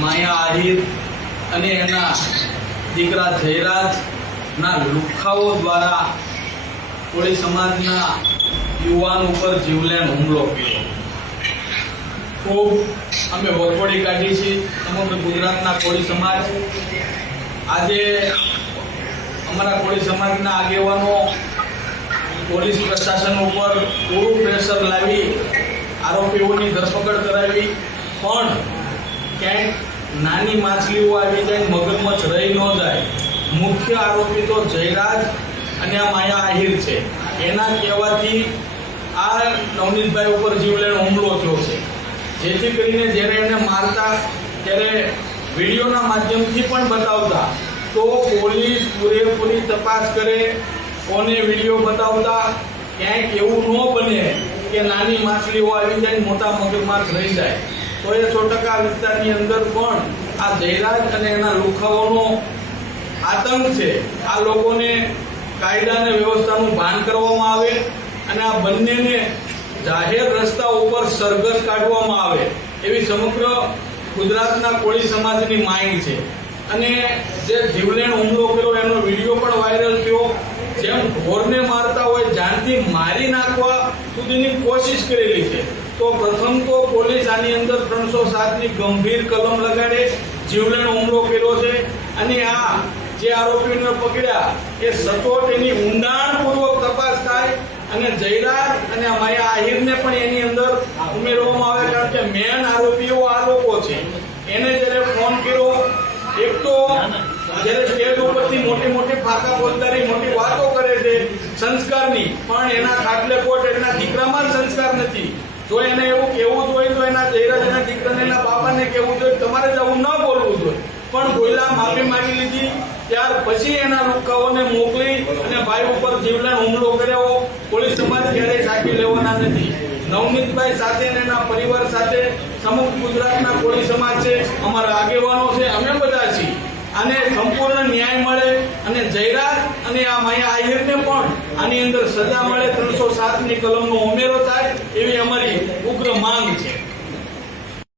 માયા આહિર અને એના દીકરા જયરાજના લુખ્ખાઓ દ્વારા કોળી સમાજના યુવાન ઉપર જીવલેણ હુમલો કર્યો. ખૂબ અમે વખોડી કાઢી છે સમગ્ર ગુજરાતના કોળી સમાજ. આજે અમારા કોળી સમાજના આગેવાનો પોલીસ પ્રશાસન ઉપર પૂરું પ્રેશર લાવી આરોપીઓની ધરપકડ કરાવી, પણ ક્યાંક નાની માછલીઓ આવી જાય, મગરમચ્છ રહી ન જાય. મુખ્ય આરોપી તો જયરાજ અને આ માયા આહિર છે. એના કહેવાથી આ નવનીતભાઈ ઉપર જીવલેણ હુમલો થયો છે. જેથી કરીને જ્યારે એને મારતા ત્યારે વિડીયોના માધ્યમથી પણ બતાવતા તો પોલીસ પૂરેપૂરી તપાસ કરે, કોને વિડીયો બતાવતા ક્યાંક એવું ન બને કે નાની માછલીઓ આવી જાય, મોટા મગરમચ્છ રહી જાય. તો એ 100% વિસ્તારની અંદર પણ આ જયરાજ અને એના લુખાઓનો આતંક છે. આ લોકોને કાયદા અને વ્યવસ્થાનું ભાન કરવામાં આવે અને આ બંનેને જાહેર રસ્તા ઉપર સરઘસ કાઢવામાં આવે એવી સમગ્ર ગુજરાતના કોળી સમાજની માંગ છે. અને જે જીવલેણ હુમલો કર્યો એનો વિડીયો પણ વાયરલ થયો. જેમ ઢોરને મારતા હોય જાનથી મારી નાખવા સુધીની કોશિશ કરેલી છે. તો પ્રથમ તો પોલીસ આની અંદર 307ની ગંભીર કલમ લગાડે, જીવલેણ હુમલો કર્યો છે. અને આ જે આરોપીઓને પકડ્યા એ સચોટ એની ઊંડાણપૂર્વક તપાસ થાય અને જયરાજ અને માયા આહિરને પણ એની અંદર ઉમેરવામાં આવે. કારણ કે મેન આરોપીઓ આ લોકો છે. એને જ્યારે ફોન કર્યો, એક તો જ્યારે સ્ટેજ ઉપરથી મોટી મોટી ફાકા બોલતારી મોટી વાતો કરે છે સંસ્કારની, પણ એના ખાટલે કોટ એના દીકરામાં જ સંસ્કાર નથી. જો એને એવું કહેવું જોઈએ તો એના જયરાજ એના દીકરાને એના બાપાને કહેવું જોઈએ તમારે જ આવું ન બોલવું જોઈએ. પણ બોયલા, માફી માંગી લીધી. ત્યાર પછી એના લુખ્ખાઓને મોકલી અને ભાઈ ઉપર જીવલેણ હુમલો કર્યો. પોલીસ સમાજ ક્યારેય સાચી લેવાના નથી. નવનીતભાઈ સાથે અને એના પરિવાર સાથે સમગ્ર ગુજરાતના કોળી સમાજ છે, અમારા આગેવાનો છે, અમે બધા છીએ. આને સંપૂર્ણ ન્યાય મળે અને જયરાજ અને આ માયા આહિરને પણ આની અંદર સજા મળે, 307ની કલમનો ઉમેરો થાય એવી અમારી ઉગ્ર માંગ છે.